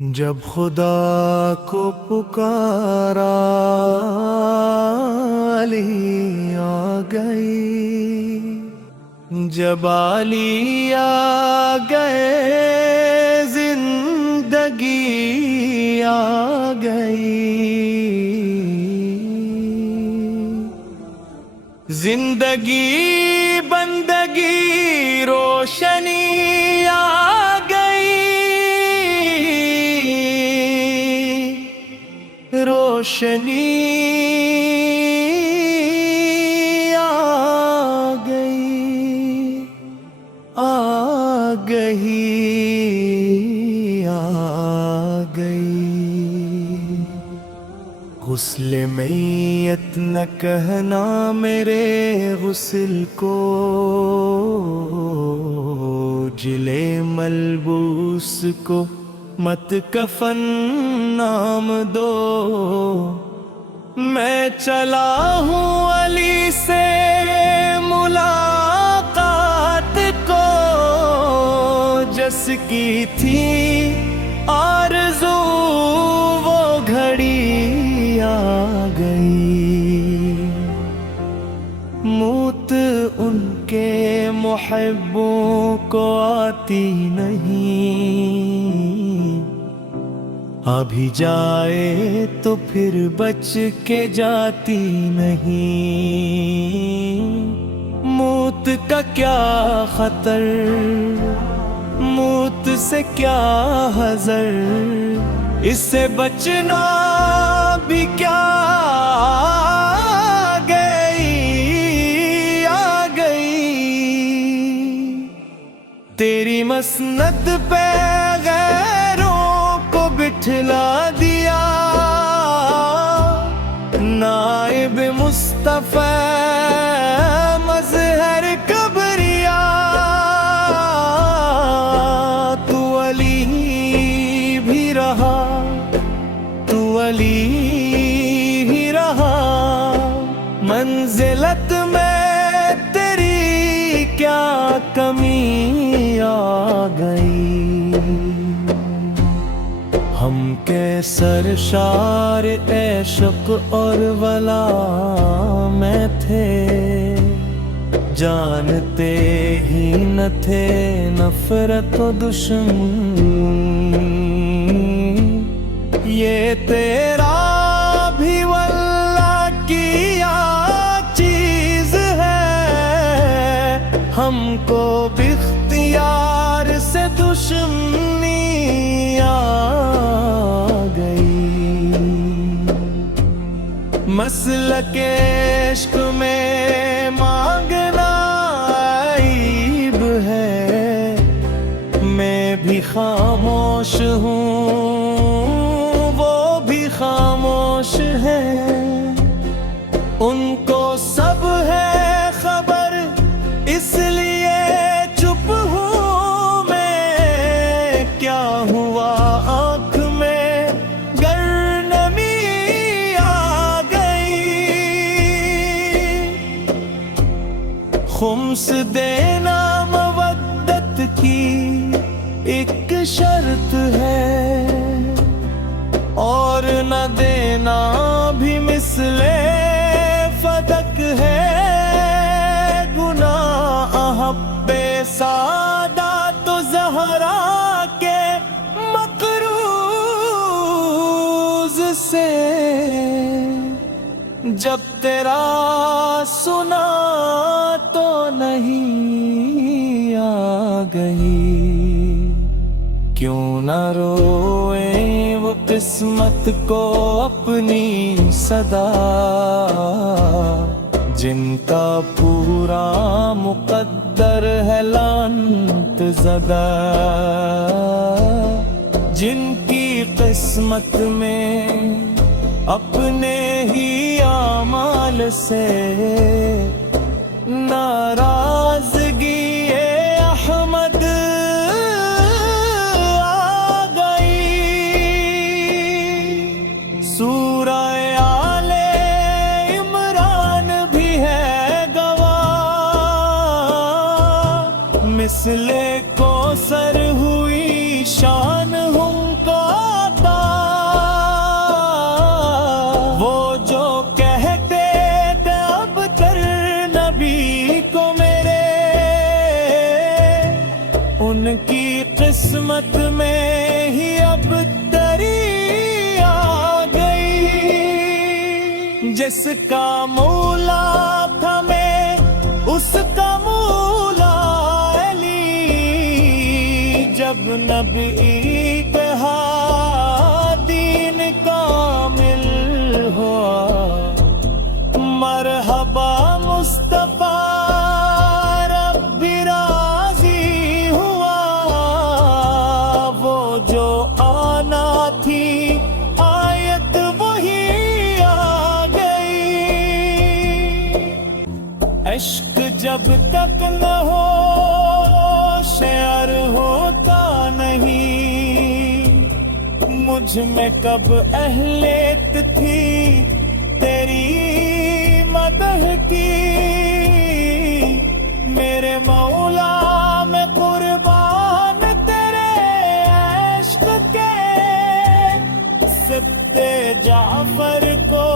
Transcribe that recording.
جب خدا کو پکارا علی آ گئی، جب علی آ گئے زندگی آ گئی، زندگی بندگی روشنی آ گئی، روشنی آ گئی، آ گئی، آ گئی۔ غسل میت نہ کہنا میرے غسل کو، جلے ملبوس کو مت کفن نام دو۔ میں چلا ہوں علی سے ملاقات کو، جس کی تھی آرزو وہ گھڑی آ گئی۔ موت ان کے محبوں کو آتی نہیں، ابھی جائے تو پھر بچ کے جاتی نہیں۔ موت کا کیا خطر، موت سے کیا حذر، اس سے بچنا بھی کیا آ گئی، آ گئی۔ تیری مسند پہ غیروں کو بٹھلا دیا، نائب مصطفیٰ مظہر کبریا، تو علی بھی رہا، تو علی ہی رہا، منزلت میں تیری کیا کمی آ گئی۔ ہم کے سرشار عشق اور ولا میں تھے، جانتے ہی نہ تھے نفرت و دشمنی۔ یہ تیرا بھی واللہ کیا چیز ہے، ہم کو بھی اختیار سے دشمنی آ گئی۔ مسلک عشق میں مانگنا عیب ہے، میں بھی خاموش ہوں وہ بھی خاموش ہے، ان کو سب ہے خبر اس لیے چپ ہوں میں۔ کیا ہوا آنکھ میں گر نمی آ گئی، خمس دینا مودت کی ایک شرط ہے، اور نہ دینا بھی مثل فدق ہے۔ گناہ احب سعادت و زہرا کے مقروض سے، جب تیرا سنا تو نہیں آ گئی۔ کیوں نہ روئیں وہ قسمت کو اپنی صدا، جن کا پورا مقدر ہے لعنت زدہ، جن کی قسمت میں اپنے ہی اعمال سے ناراضگی احمد آ گئی۔ سورہ آل عمران بھی ہے گواہ، مثل کوثر ہوئی شان ہم کا کس کا مولا تھا میں اس کا مولا علی جب نبی کہا دین کامل ہوا مرحبا مصطفیٰ رب بھی راضی ہوا وہ جو آنا تھی آیت وہی آ گئی عشق جب تک نہ ہو شعر ہوتا نہیں مجھ میں کب اہلیت تھی تیری مدح کی میرے مولا میں قربان تیرے عشق کے سبتے جعفر کو